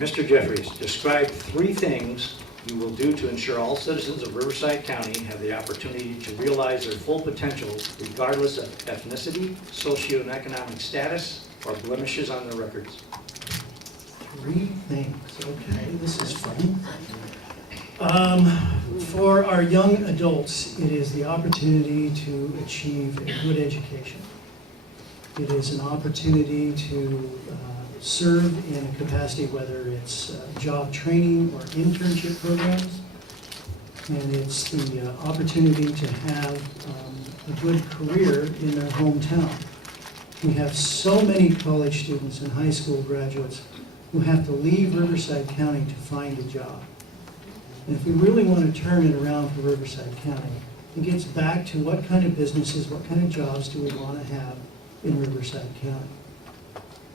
Mr. Jeffries, describe 3 things you will do to ensure all citizens of Riverside County have the opportunity to realize their full potential regardless of ethnicity, socioeconomic status, or blemishes on their records. 3 things, okay, this is fun. For our young adults, it is the opportunity to achieve a good education. It is an opportunity to serve in a capacity, whether it's job training or internship programs, and it's the opportunity to have a good career in their hometown. We have so many college students and high school graduates who have to leave Riverside County to find a job. And if we really want to turn it around for Riverside County, it gets back to what kind of businesses, what kind of jobs do we want to have in Riverside County.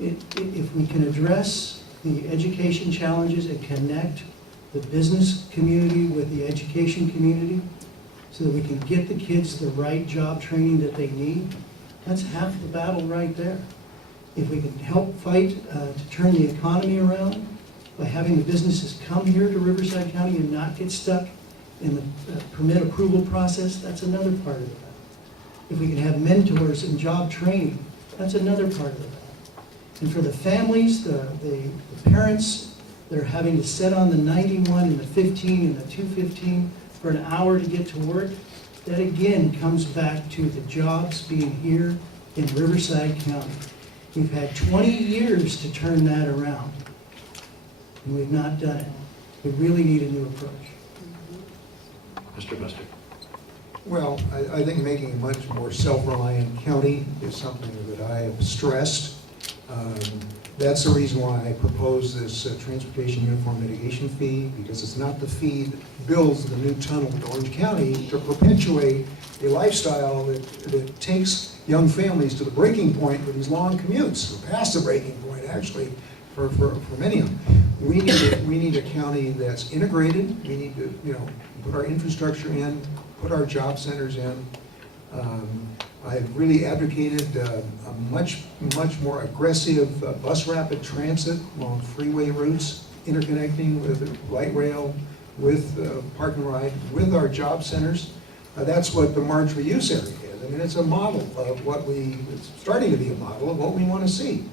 If we can address the education challenges and connect the business community with the education community so that we can get the kids the right job training that they need, that's half the battle right there. If we can help fight to turn the economy around by having the businesses come here to Riverside County and not get stuck in the permit approval process, that's another part of it. If we can have mentors and job training, that's another part of it. And for the families, the parents that are having to sit on the 91 and the 15 and the 215 for an hour to get to work, that again comes back to the jobs being here in Riverside County. We've had 20 years to turn that around, and we've not done it. We really need a new approach. Mr. Buster. Well, I think making a much more self-reliant county is something that I have stressed. That's the reason why I propose this transportation uniform mitigation fee, because it's not the fee that builds the new tunnel to Orange County to perpetuate a lifestyle that takes young families to the breaking point for these long commutes, or past the breaking point actually, for many of them. We need a county that's integrated. We need to, put our infrastructure in, put our job centers in. I've really advocated a much more aggressive bus rapid transit along freeway routes, interconnecting with light rail, with park and ride, with our job centers. That's what the March Reuse area is. I mean, it's a model of it's starting to be a model of what we want to see.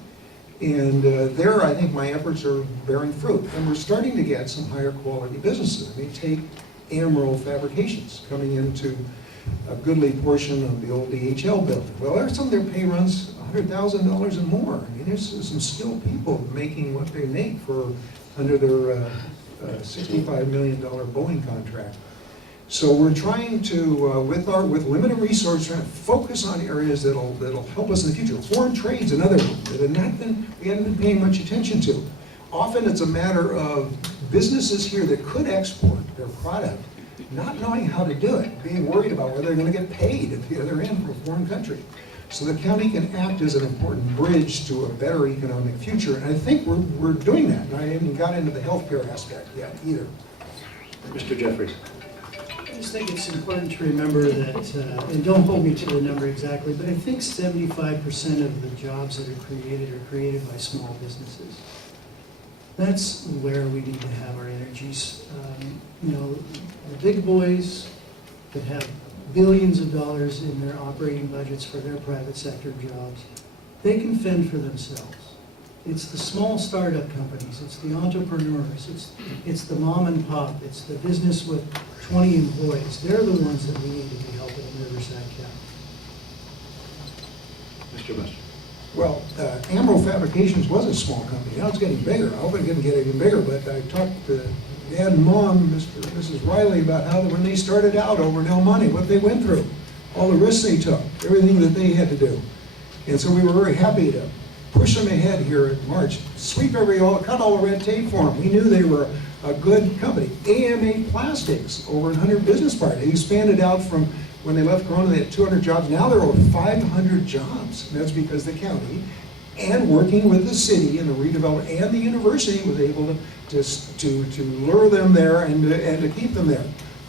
And there, I think my efforts are bearing fruit. And we're starting to get some higher quality businesses. I mean, take Emerald Fabrications coming into a goodly portion of the old DHL building. Well, there's some of their pay runs $100,000 and more. I mean, there's some skilled people making what they make under their $65 million Boeing contract. So we're trying to, with limited resources, trying to focus on areas that'll help us in the future. Foreign trade's another one that we haven't been paying much attention to. Often it's a matter of businesses here that could export their product not knowing how to do it, being worried about whether they're going to get paid at the other end from a foreign country. So the county can act as an important bridge to a better economic future, and I think we're doing that. And I haven't got into the healthcare aspect yet either. Mr. Jeffries. I just think it's important to remember that, and don't hold me to the number exactly, but I think 75% of the jobs that are created by small businesses. That's where we need to have our energies. The big boys that have billions of dollars in their operating budgets for their private sector jobs, they can fend for themselves. It's the small startup companies, it's the entrepreneurs, it's the mom and pop, it's the business with 20 employees. They're the ones that we need to be helping in Riverside County. Mr. Buster. Well, Emerald Fabrications was a small company. Now it's getting bigger. I hope it's going to get even bigger, but I talked to Dad and Mom, Mr. and Mrs. Riley, about how when they started out over in El Monte, what they went through, all the risks they took, everything that they had to do. And so we were very happy to push them ahead here in March, cut all the red tape for them. We knew they were a good company. AMA Plastics, over 100 business partners. They expanded out from, when they left Corona, they had 200 jobs. Now there are over 500 jobs. And that's because the county, and working with the city and the redevelopment and the university, was able to lure them there and to keep them there.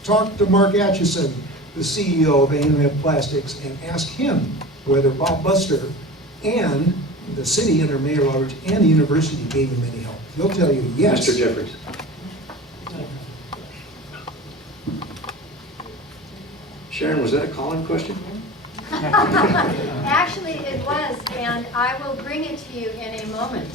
Talk to Mark Atchison, the CEO of AMA Plastics, and ask him whether Bob Buster and the city under Mayor Roberts and the university gave him any help. They'll tell you yes. Mr. Jeffries? Sharon, was that a call-in question? Actually, it was, and I will bring it to you in a moment.